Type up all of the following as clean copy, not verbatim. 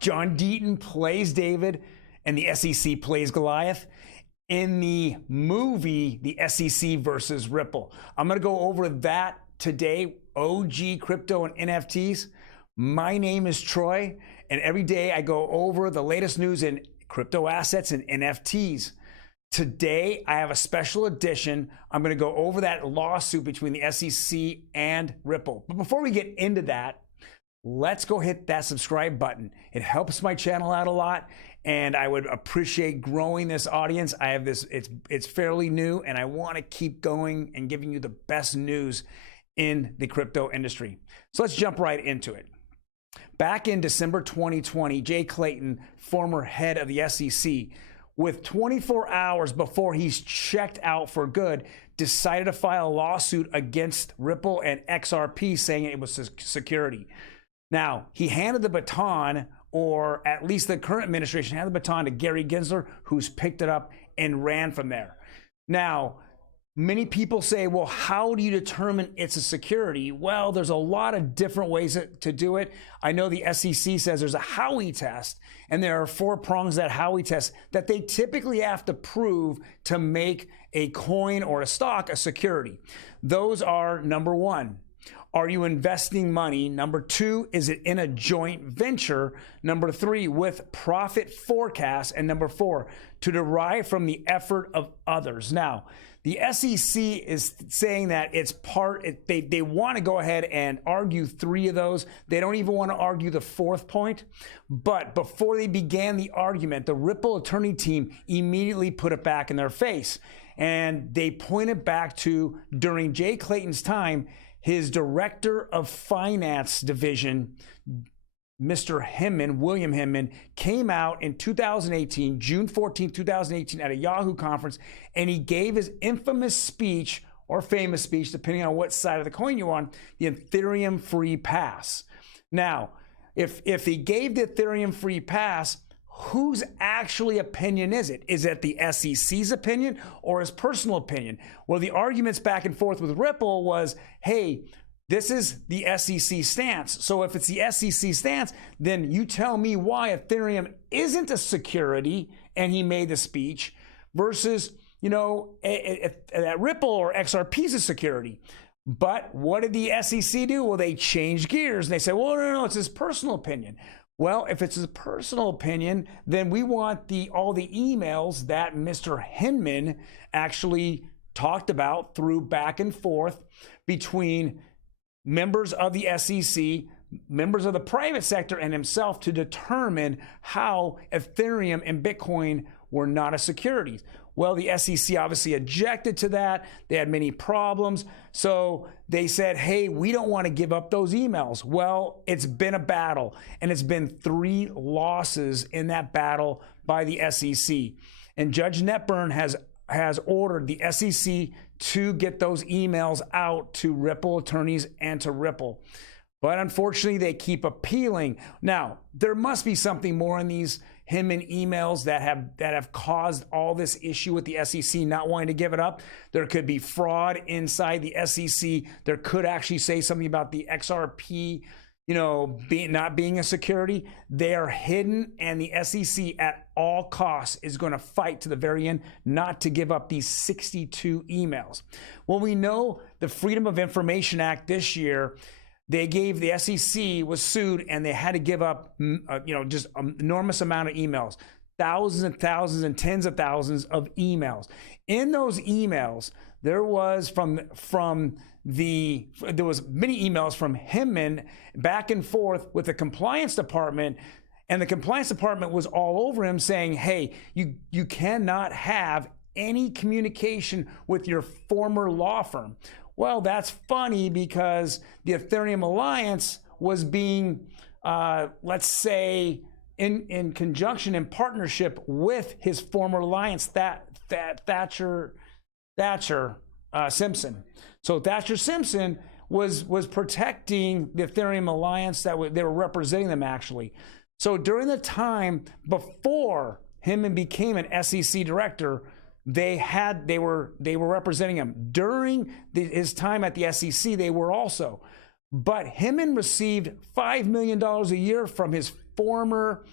John Deaton plays David and the SEC plays Goliath in the movie, the SEC versus Ripple. I'm going to go over that today, OG crypto and NFTs. My name is Troy, and every day I go over the latest news in crypto assets and NFTs. Today, I have a special edition. I'm going to go over that lawsuit between the SEC and Ripple. But before we get into that, let's go hit that subscribe button. It helps my channel out a lot, and I would appreciate growing this audience. I have this, it's fairly new, and I want to keep going and giving you the best news in the crypto industry. So let's jump right into it. Back in December 2020, Jay Clayton, former head of the SEC, with 24 hours before he's checked out for good, decided to file a lawsuit against Ripple and XRP, saying it was security. Now, he handed the baton, or at least the current administration handed the baton to Gary Gensler, who's picked it up and ran from there. Now, many people say, well, how do you determine it's a security? Well, there's a lot of different ways to do it. I know the SEC says there's a Howey test, and there are 4 prongs of that Howey test that they typically have to prove to make a coin or a stock a security. Those are: number 1, are you investing money? Number 2, is it in a joint venture? Number 3, with profit forecasts. And number 4, to derive from the effort of others. Now, the SEC is saying that it's they want to go ahead and argue 3 of those. They don't even want to argue the 4th point. But before they began the argument, the Ripple attorney team immediately put it back in their face. And they pointed back to, during Jay Clayton's time, his director of finance division, Mr. Hinman, William Hinman, came out in 2018, June 14, 2018, at a Yahoo conference, and he gave his infamous speech, or famous speech, depending on what side of the coin you're on, the Ethereum free pass. Now, if he gave the Ethereum free pass, whose actually opinion is it? Is it the SEC's opinion or his personal opinion? Well, the arguments back and forth with Ripple was, hey, this is the SEC stance. So if it's the SEC stance, then you tell me why Ethereum isn't a security, and he made the speech, versus, that Ripple or XRP is a security. But what did the SEC do? Well, they changed gears, and they said, well, no, it's his personal opinion. Well, if it's his personal opinion, then we want all the emails that Mr. Hinman actually talked about through back and forth between members of the SEC, members of the private sector, and himself, to determine how Ethereum and Bitcoin were not a security. Well, the SEC obviously objected to that. They had many problems. So they said, hey, we don't want to give up those emails. Well, it's been a battle, and it's been 3 losses in that battle by the SEC. And Judge Netburn has ordered the SEC to get those emails out to Ripple attorneys and to Ripple. But unfortunately, they keep appealing. Now, there must be something more in these Hinman emails that have caused all this issue with the SEC not wanting to give it up. There could be fraud inside the SEC. There could actually say something about the XRP, not being a security. They are hidden, and the SEC at all costs is going to fight to the very end not to give up these 62 emails. Well, we know the Freedom of Information Act this year, they gave, the SEC was sued, and they had to give up, just an enormous amount of emails, thousands and thousands and tens of thousands of emails. In those emails, there was there was many emails from Hinman back and forth with the compliance department, and the compliance department was all over him, saying, hey, you cannot have any communication with your former law firm. Well, that's funny, because the Ethereum Alliance was being, let's say, in conjunction, in partnership with his former alliance, Thatcher Simpson. So Thatcher Simpson was protecting the Ethereum Alliance, they were representing them, actually. So during the time before Hinman became an SEC director, they were representing him. During his time at the SEC, they were also. But Hinman received $5 million a year from his former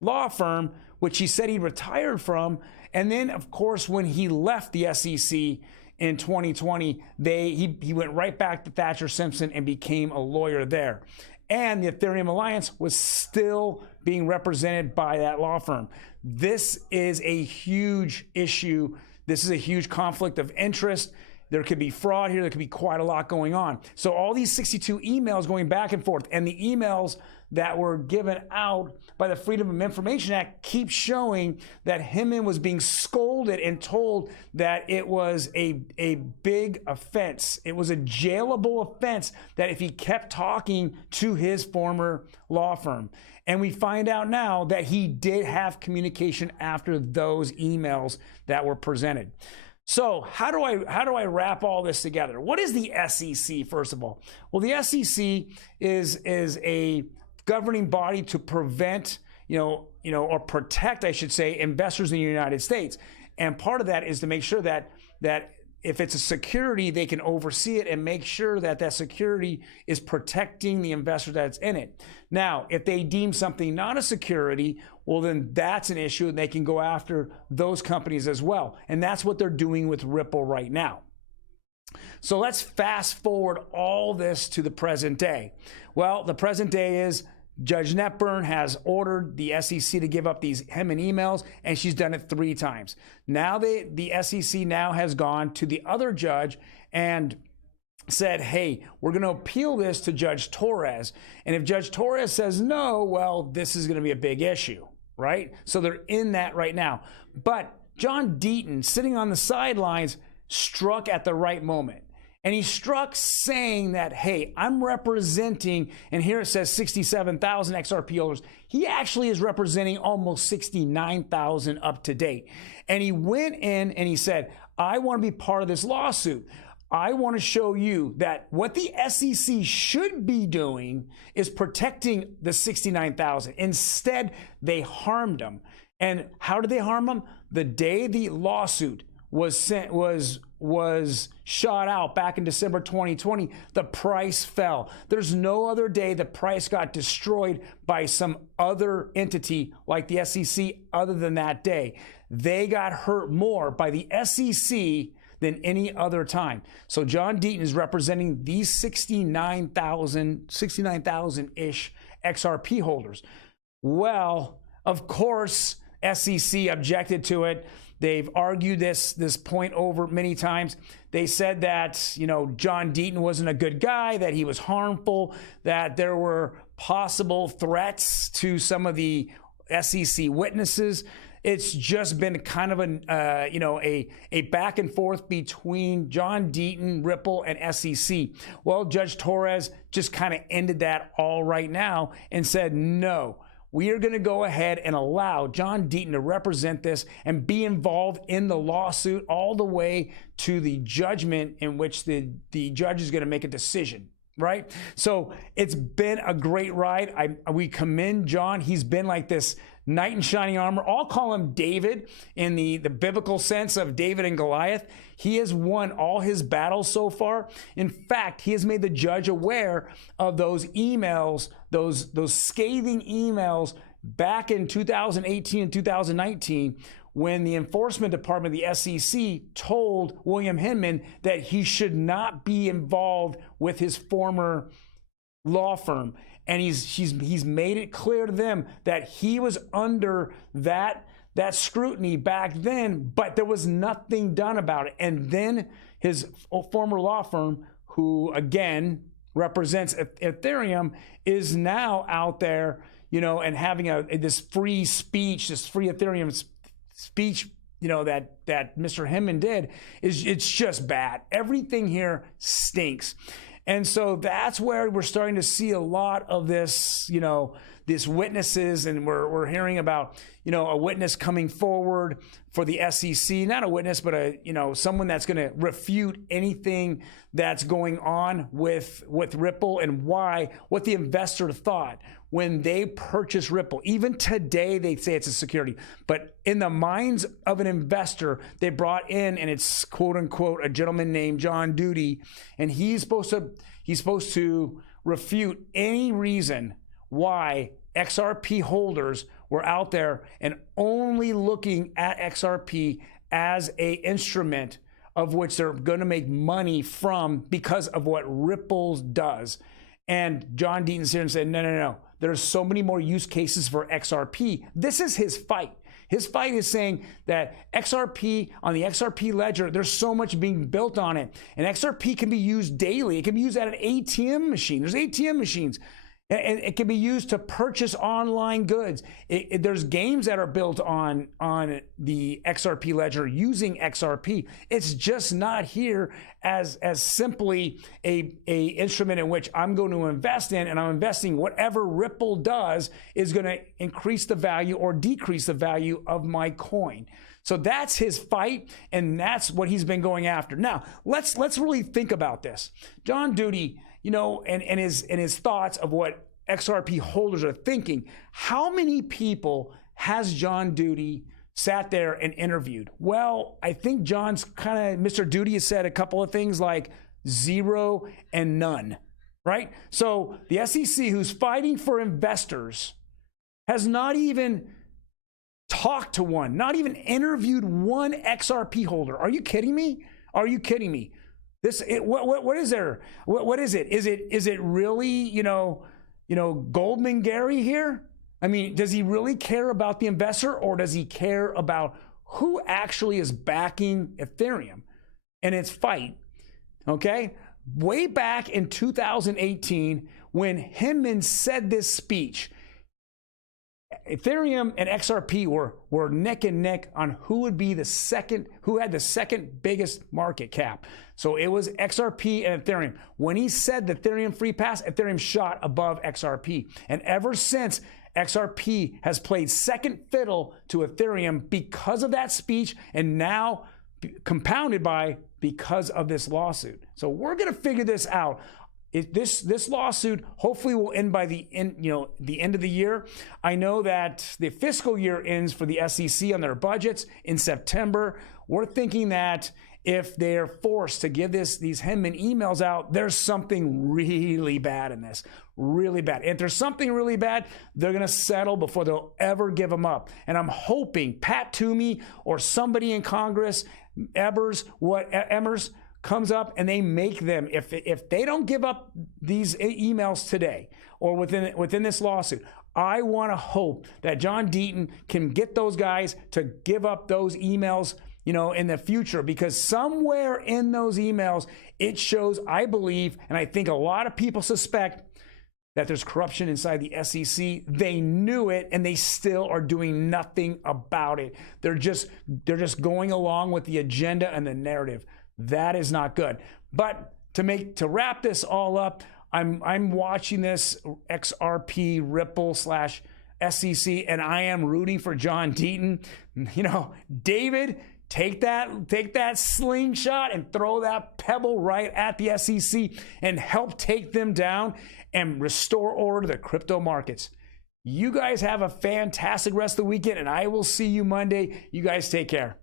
law firm, which he said he retired from. And then, of course, when he left the SEC in 2020, he went right back to Thatcher Simpson and became a lawyer there. And the Ethereum Alliance was still being represented by that law firm. This is a huge issue. This is a huge conflict of interest. There could be fraud here. There could be quite a lot going on. So all these 62 emails going back and forth, and the emails that were given out by the Freedom of Information Act keep showing that Hinman was being scolded and told that it was a big offense. It was a jailable offense that if he kept talking to his former law firm. And we find out now that he did have communication after those emails that were presented. So how do I wrap all this together? What is the SEC, first of all? Well, the SEC is a governing body to prevent, or protect, I should say, investors in the United States. And part of that is to make sure that if it's a security, they can oversee it and make sure that that security is protecting the investor that's in it. Now, if they deem something not a security, well, then that's an issue, and they can go after those companies as well. And that's what they're doing with Ripple right now. So let's fast forward all this to the present day. Well, the present day is Judge Netburn has ordered the SEC to give up these Hinman emails, and she's done it 3 times. Now the SEC now has gone to the other judge and said, hey, we're going to appeal this to Judge Torres. And if Judge Torres says no, well, this is going to be a big issue, right? So they're in that right now. But John Deaton, sitting on the sidelines, struck at the right moment. And he struck saying that, hey, I'm representing, and here it says 67,000 XRP holders. He actually is representing almost 69,000 up to date. And he went in and he said, I want to be part of this lawsuit. I want to show you that what the SEC should be doing is protecting the 69,000. Instead, they harmed them. And how did they harm them? The day the lawsuit was shot out back in December 2020, the price fell. There's no other day the price got destroyed by some other entity like the SEC other than that day. They got hurt more by the SEC than any other time. So John Deaton is representing these 69,000-ish XRP holders. Well, of course, SEC objected to it. They've argued this point over many times. They said that, John Deaton wasn't a good guy, that he was harmful, that there were possible threats to some of the SEC witnesses. It's just been kind of a back and forth between John Deaton, Ripple, and SEC. Well, Judge Torres just kind of ended that all right now and said, no, we are going to go ahead and allow John Deaton to represent this and be involved in the lawsuit all the way to the judgment in which the judge is going to make a decision, right? So it's been a great ride. We commend John. He's been like this knight in shining armor. I'll call him David in the biblical sense of David and Goliath. He has won all his battles so far. In fact, he has made the judge aware of those emails, those scathing emails back in 2018 and 2019 when the enforcement department of the SEC told William Hinman that he should not be involved with his former law firm. And he's made it clear to them that he was under that scrutiny back then, but there was nothing done about it. And then his former law firm, who again represents Ethereum, is now out there, and having this free speech, this free Ethereum speech, that Mr. Hinman did, it's just bad. Everything here stinks. And so that's where we're starting to see a lot of this, these witnesses, and we're hearing about, a witness coming forward for the SEC, not a witness, but someone that's going to refute anything that's going on with Ripple and what the investor thought when they purchased Ripple. Even today, they say it's a security, but in the minds of an investor, they brought in, and it's quote unquote, a gentleman named John Duty, and he's supposed to refute any reason why XRP holders were out there and only looking at XRP as a instrument of which they're going to make money from because of what Ripple does. And John Deaton's here and said, no. There's so many more use cases for XRP. This is his fight. His fight is saying that XRP, on the XRP ledger, there's so much being built on it. And XRP can be used daily. It can be used at an ATM machine. There's ATM machines. And it can be used to purchase online goods. There's games that are built on the XRP ledger using XRP. It's just not here as simply a instrument in which I'm going to invest in, and I'm investing whatever Ripple does is going to increase the value or decrease the value of my coin. So that's his fight, and that's what he's been going after. Now, let's really think about this. John Duty, and his thoughts of what XRP holders are thinking. How many people has John Duty sat there and interviewed? Well, I think John's Mr. Duty has said a couple of things like 0 and none, right? So the SEC, who's fighting for investors, has not even talked to one, not even interviewed one XRP holder. Are you kidding me? Are you kidding me? What is there? What is it? Is it really, Goldman Gary here? I mean, does he really care about the investor, or does he care about who actually is backing Ethereum and its fight? Okay. Way back in 2018, when Hinman said this speech, Ethereum and XRP were neck and neck on who had the second biggest market cap. So it was XRP and Ethereum. When he said the Ethereum free pass, Ethereum shot above XRP. And ever since, XRP has played second fiddle to Ethereum because of that speech, and now compounded because of this lawsuit. So we're going to figure this out. This lawsuit hopefully will end by the end of the year. I know that the fiscal year ends for the SEC on their budgets in September. We're thinking that if they're forced to give these Hinman emails out, there's something really bad in this, really bad. And if there's something really bad, they're going to settle before they'll ever give them up. And I'm hoping Pat Toomey or somebody in Congress, Emmers, comes up and they make them, if they don't give up these emails today or within this lawsuit, I want to hope that John Deaton can get those guys to give up those emails, in the future, because somewhere in those emails, it shows, I believe, and I think a lot of people suspect, that there's corruption inside the SEC. They knew it, and they still are doing nothing about it. They're just going along with the agenda and the narrative. That is not good. But to wrap this all up, I'm watching this XRP Ripple / SEC, and I am rooting for John Deaton. David, take that slingshot and throw that pebble right at the SEC and help take them down and restore order to the crypto markets. You guys have a fantastic rest of the weekend, and I will see you Monday. You guys take care.